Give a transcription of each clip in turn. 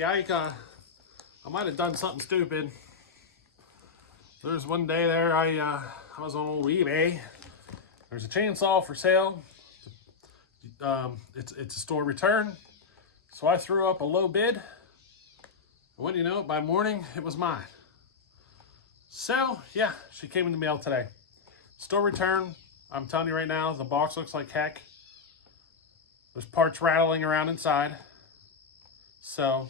Hey, I might have done something stupid. There's one day there, I was on old eBay. There's a chainsaw for sale. It's a store return. So I threw up a low bid. What do you know, by morning, it was mine. So, yeah, she came in the mail today. Store return. I'm telling you right now, the box looks like heck. There's parts rattling around inside. So,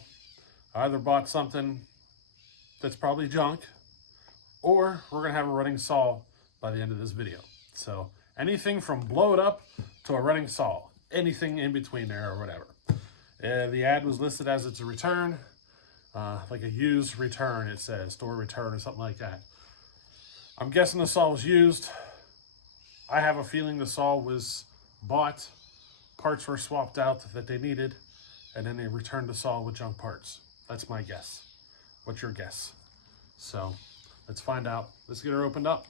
I either bought something that's probably junk, or we're going to have a running saw by the end of this video. So, anything from blow it up to a running saw. Anything in between there or whatever. The ad was listed as it's a return. Like a used return, it says. Store return or something like that. I'm guessing the saw was used. I have a feeling the saw was bought. Parts were swapped out that they needed. And then they returned the saw with junk parts. That's my guess. What's your guess? So, let's find out. Let's get her opened up.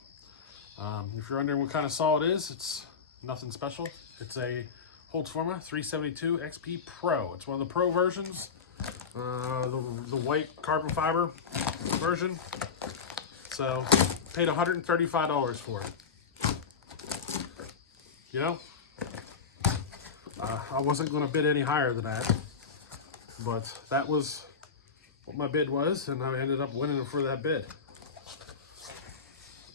If you're wondering what kind of saw it is, it's nothing special. It's a Holtzfforma 372 XP Pro. It's one of the Pro versions. The white carbon fiber version. So, paid $135 for it. You know, I wasn't going to bid any higher than that, but that was what my bid was, and I ended up winning for that bid.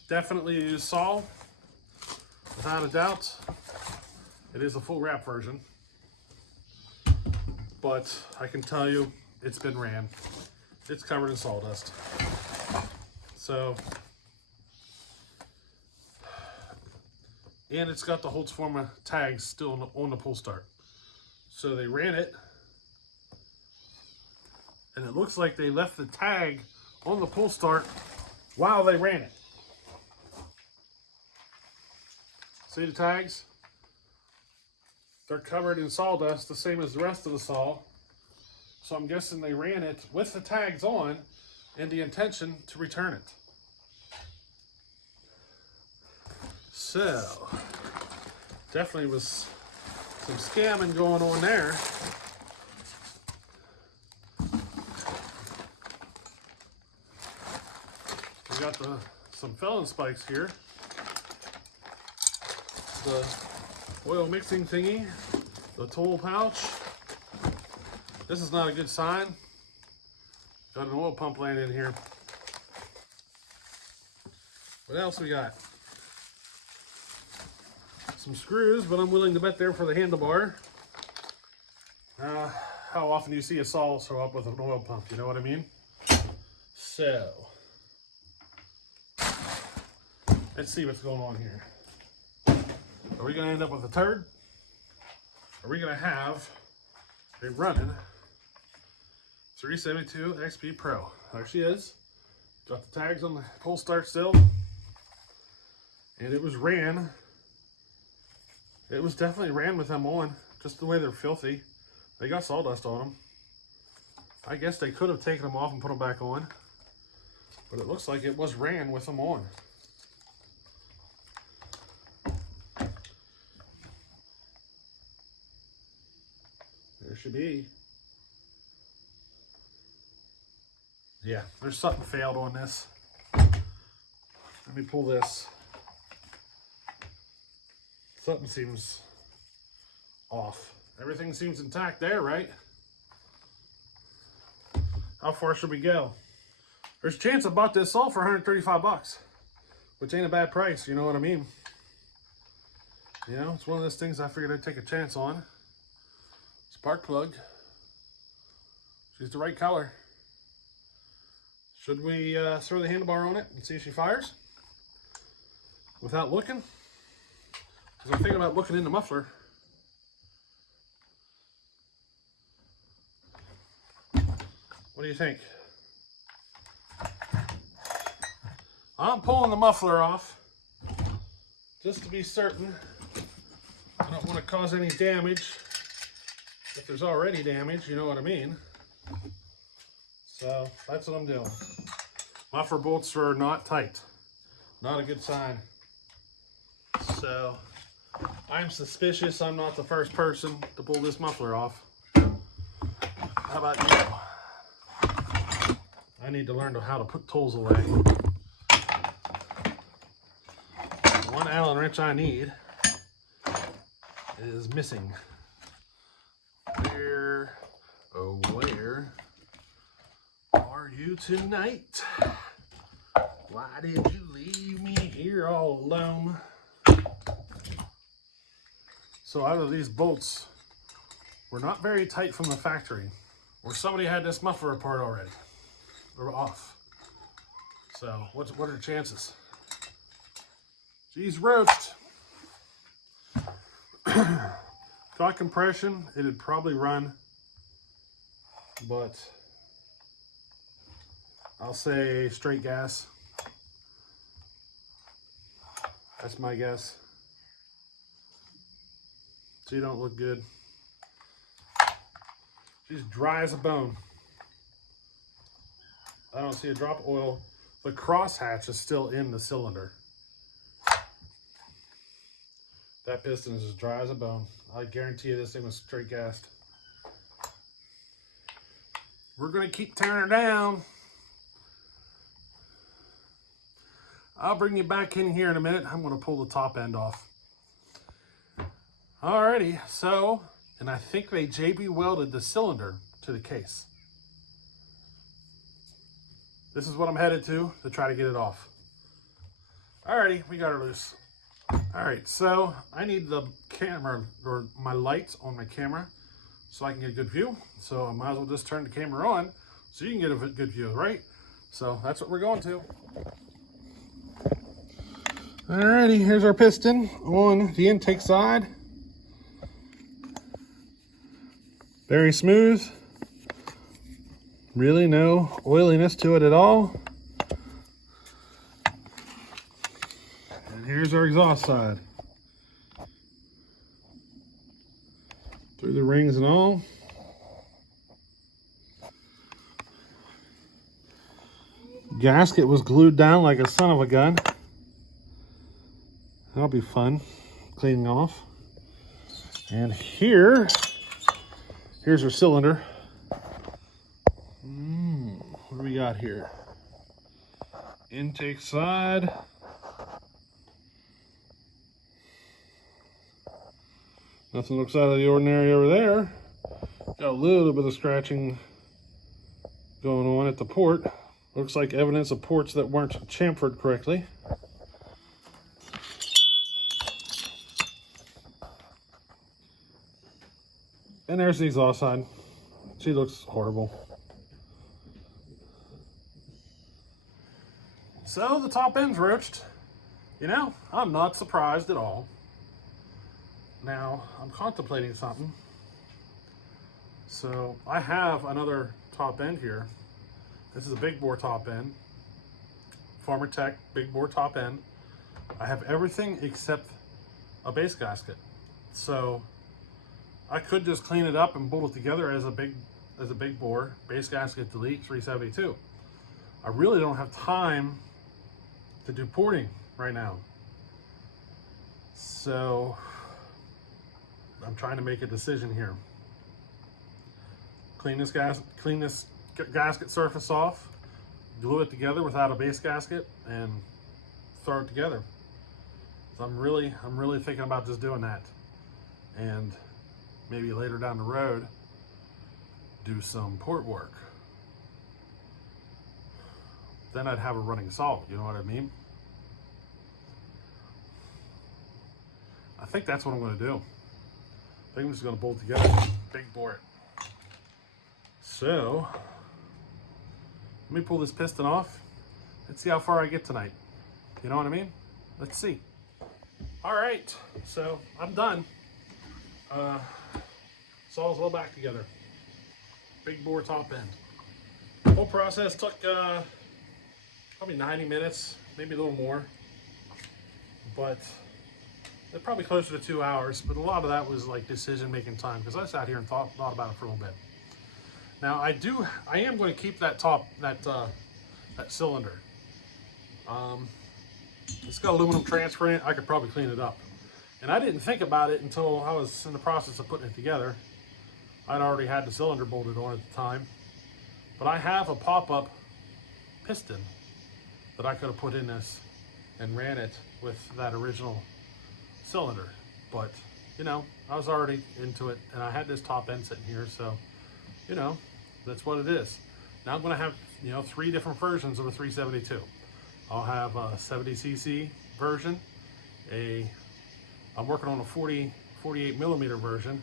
Definitely a used saw, without a doubt. It is a full wrap version, but I can tell you it's been ran. It's covered in sawdust. So, and it's got the Holtzfforma tags still on the pull start. So they ran it, and it looks like they left the tag on the pull start while they ran it. See the tags? They're covered in sawdust, the same as the rest of the saw. So I'm guessing they ran it with the tags on and the intention to return it. So, definitely was some scamming going on there. We got some felon spikes here. The oil mixing thingy, the tool pouch. This is not a good sign. Got an oil pump laying in here. What else we got? Some screws, but I'm willing to bet they're for the handlebar. How often do you see a saw show up with an oil pump? You know what I mean? So, let's see what's going on here. Are we going to end up with a turd? Are we going to have a running 372 XP Pro? There she is. Got the tags on the pull start still. And it was ran. It was definitely ran with them on. Just the way they're filthy. They got sawdust on them. I guess they could have taken them off and put them back on. But it looks like it was ran with them on. There should be. Yeah, there's something failed on this. Let me pull this. Something seems off. Everything seems intact there, right? How far should we go? There's a chance I bought this saw for 135 bucks, which ain't a bad price, you know what I mean? You know, it's one of those things I figured I'd take a chance on. Spark plug. She's the right color. Should we throw the handlebar on it and see if she fires? Without looking? Because I'm thinking about looking in the muffler. What do you think? I'm pulling the muffler off just to be certain. I don't want to cause any damage. If there's already damage, you know what I mean. So that's what I'm doing. Muffler bolts are not tight. Not a good sign. So I'm suspicious I'm not the first person to pull this muffler off. How about you? I need to learn how to put tools away. The one Allen wrench I need is missing. Where, oh where are you tonight? Why did you leave me here all alone? So out of these bolts were not very tight from the factory, or somebody had this muffler apart already, or off. So what are the chances? Geez, roast. Got compression, it'd probably run, but I'll say straight gas. That's my guess. So you don't look good. She's dry as a bone. I don't see a drop of oil. The crosshatch is still in the cylinder. That piston is as dry as a bone. I guarantee you this thing was straight gassed. We're gonna keep tearing her down. I'll bring you back in here in a minute. I'm gonna pull the top end off. Alrighty, so, and I think they JB welded the cylinder to the case. This is what I'm headed to try to get it off. Alrighty, we got her loose. Alright, so I need the camera, or my lights on my camera so I can get a good view. So I might as well just turn the camera on so you can get a good view, right? So that's what we're going to. Alrighty, here's our piston on the intake side. Very smooth. Really no oiliness to it at all. And here's our exhaust side. Through the rings and all. Gasket was glued down like a son of a gun. That'll be fun, cleaning off. And here's our cylinder. What do we got here? Intake side. Nothing looks out of the ordinary over there. Got a little bit of scratching going on at the port. Looks like evidence of ports that weren't chamfered correctly. And there's the exhaust side. She looks horrible. So the top end's roached. You know, I'm not surprised at all. Now, I'm contemplating something. So I have another top end here. This is a big bore top end. Farmer Tech big bore top end. I have everything except a base gasket. So I could just clean it up and bolt it together as a big bore base gasket delete 372. I really don't have time to do porting right now. So I'm trying to make a decision here. Clean this gasket surface off, glue it together without a base gasket, and throw it together. So I'm really thinking about just doing that. And maybe later down the road, do some port work. Then I'd have a running saw, you know what I mean? I think that's what I'm gonna do. I think I'm just gonna bolt together, big bore it. So, let me pull this piston off. Let's see how far I get tonight. You know what I mean? Let's see. All right, so I'm done. Saw's all back together. Big bore top end. Whole process took probably 90 minutes, maybe a little more. But they're probably closer to 2 hours, but a lot of that was like decision-making time because I sat here and thought about it for a little bit. Now I am going to keep that that cylinder. It's got aluminum transfer in it. I could probably clean it up. And I didn't think about it until I was in the process of putting it together. I'd already had the cylinder bolted on at the time. But I have a pop-up piston that I could have put in this and ran it with that original cylinder. But, you know, I was already into it, and I had this top end sitting here, so, you know, that's what it is. Now I'm gonna have, you know, 3 different versions of the 372. I'll have a 70cc version, I'm working on a 48 millimeter version,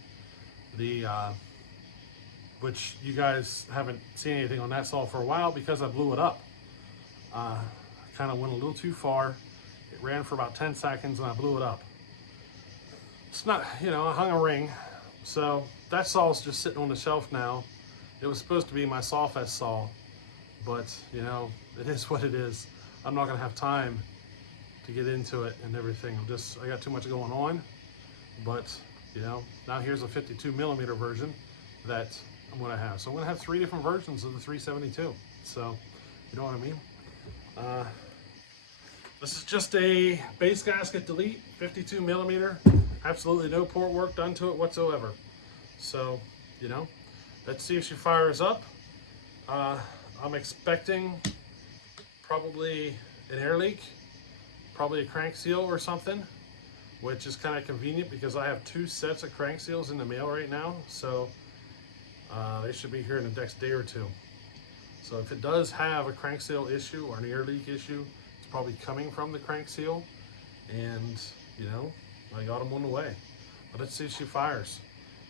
which you guys haven't seen anything on that saw for a while because I blew it up. I kind of went a little too far. It ran for about 10 seconds and I blew it up. It's not, you know, I hung a ring. So that saw's just sitting on the shelf now. It was supposed to be my Sawfest saw, but you know, it is what it is. I'm not gonna have time to get into it and everything. I got too much going on. But you know, now here's a 52 millimeter version that I'm gonna have. So I'm gonna have 3 different versions of the 372. So you know what I mean? This is just a base gasket delete, 52 millimeter. Absolutely no port work done to it whatsoever. So, you know, let's see if she fires up. I'm expecting probably an air leak, probably a crank seal or something, which is kind of convenient because I have 2 sets of crank seals in the mail right now. So they should be here in the next day or 2. So if it does have a crank seal issue or an air leak issue, it's probably coming from the crank seal. And, you know, I got them on the way. But let's see if she fires.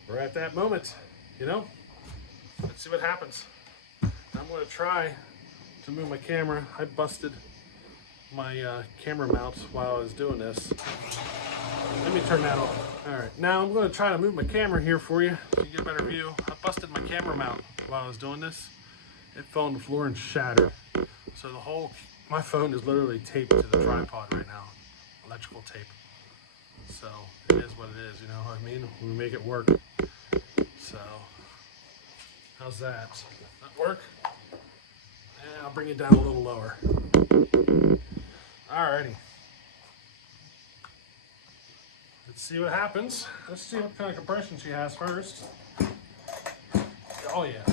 We're at that moment, you know? Let's see what happens. I'm going to try to move my camera. I busted my camera mount while I was doing this. Let me turn that off. All right, now I'm going to try to move my camera here for you so you get a better view. I busted my camera mount while I was doing this. It fell on the floor and shattered. So my phone is literally taped to the tripod right now, electrical tape. So it is what it is, you know what I mean? We make it work. So how's that? That work? And I'll bring it down a little lower. Alrighty. Let's see what happens. Let's see what kind of compression she has first. Oh yeah.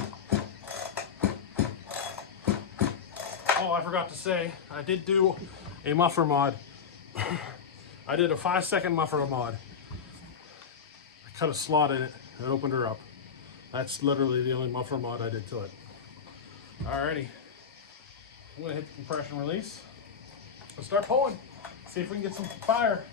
Oh, I forgot to say, I did do a muffler mod. I did a 5-second muffler mod. I cut a slot in it and opened her up. That's literally the only muffler mod I did to it. Alrighty. I'm gonna hit the compression release. Let's start pulling. See if we can get some fire.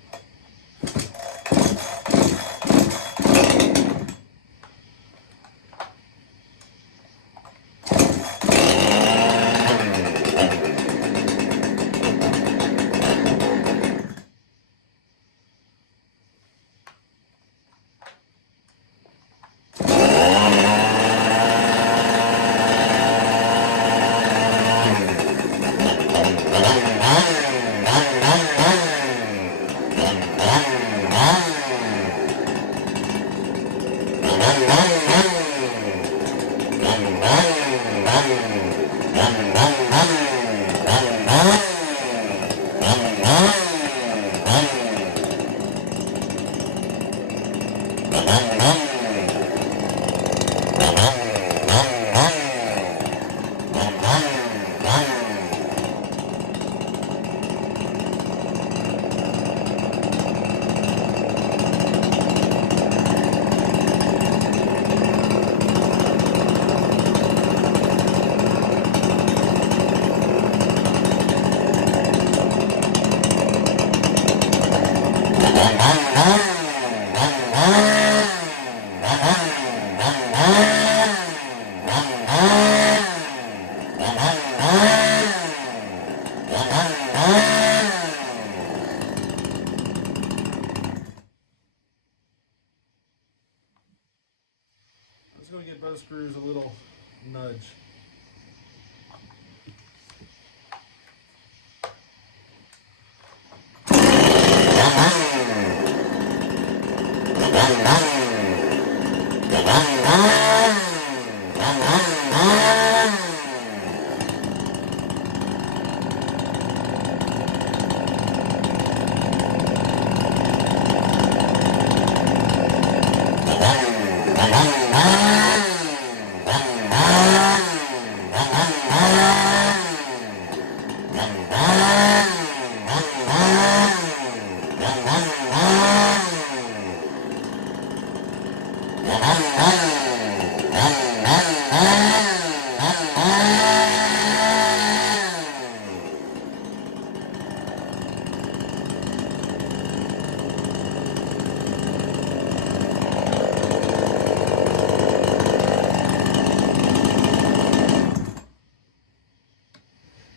Just going to give both screws a little nudge.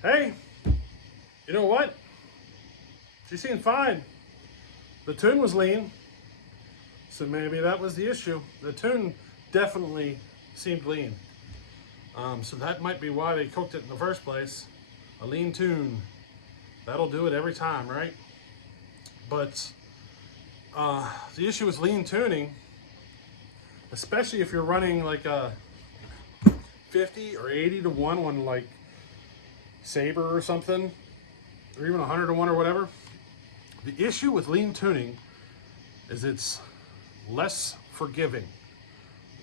Hey, you know what? She seemed fine. The tune was lean, so maybe that was the issue. The tune definitely seemed lean. So that might be why they cooked it in the first place. A lean tune. That'll do it every time, right? But the issue with lean tuning, especially if you're running like a 50 or 80 to 1 on like Sabre or something, or even 100 to 1 or whatever. The issue with lean tuning is it's less forgiving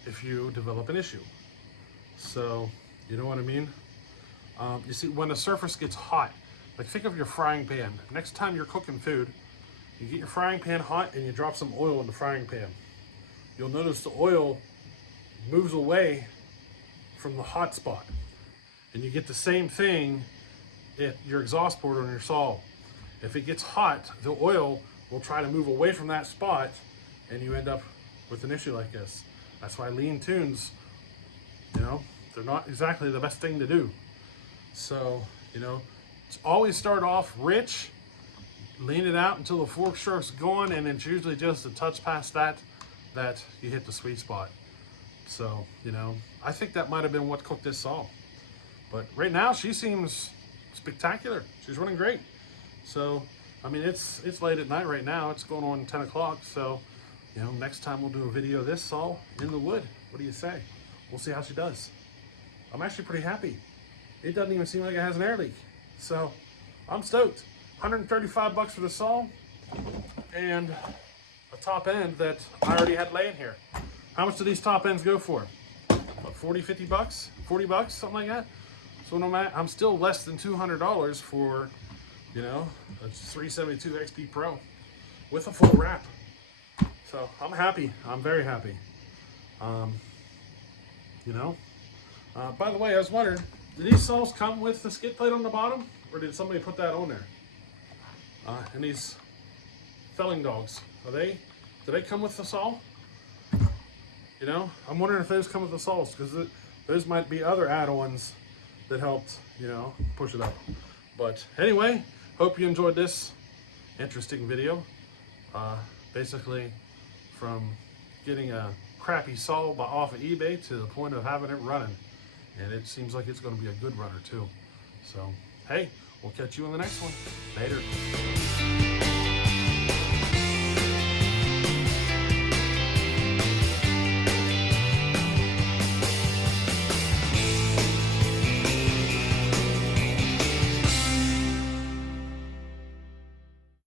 if you develop an issue. So, you know what I mean? You see, when the surface gets hot, like think of your frying pan. Next time you're cooking food, you get your frying pan hot and you drop some oil in the frying pan. You'll notice the oil moves away from the hot spot. And you get the same thing at your exhaust port on your saw. If it gets hot, the oil will try to move away from that spot and you end up with an issue like this. That's why lean tunes, you know, they're not exactly the best thing to do. So, you know, always start off rich, lean it out until the fork stroke's gone, and it's usually just a touch past that you hit the sweet spot. So, you know, I think that might have been what cooked this saw. But right now she seems spectacular. She's running great. So, I mean, it's late at night right now. It's going on 10 o'clock. So, you know, next time we'll do a video of this saw in the wood. What do you say? We'll see how she does. I'm actually pretty happy. It doesn't even seem like it has an air leak. So, I'm stoked. 135 bucks for the saw and a top end that I already had laying here. How much do these top ends go for? What, 40, 50 bucks? 40 bucks, something like that? So when I'm still less than $200 for, you know, a 372 XP Pro with a full wrap. So I'm happy. I'm very happy. You know, by the way, I was wondering, do these saws come with the skid plate on the bottom, or did somebody put that on there? And these felling dogs, do they come with the saw? You know, I'm wondering if those come with the saws, because those might be other add-ons that helped, you know, push it up. But anyway, hope you enjoyed this interesting video. Basically, from getting a crappy saw off of eBay to the point of having it running. And it seems like it's going to be a good runner too. So, hey, we'll catch you in the next one. Later.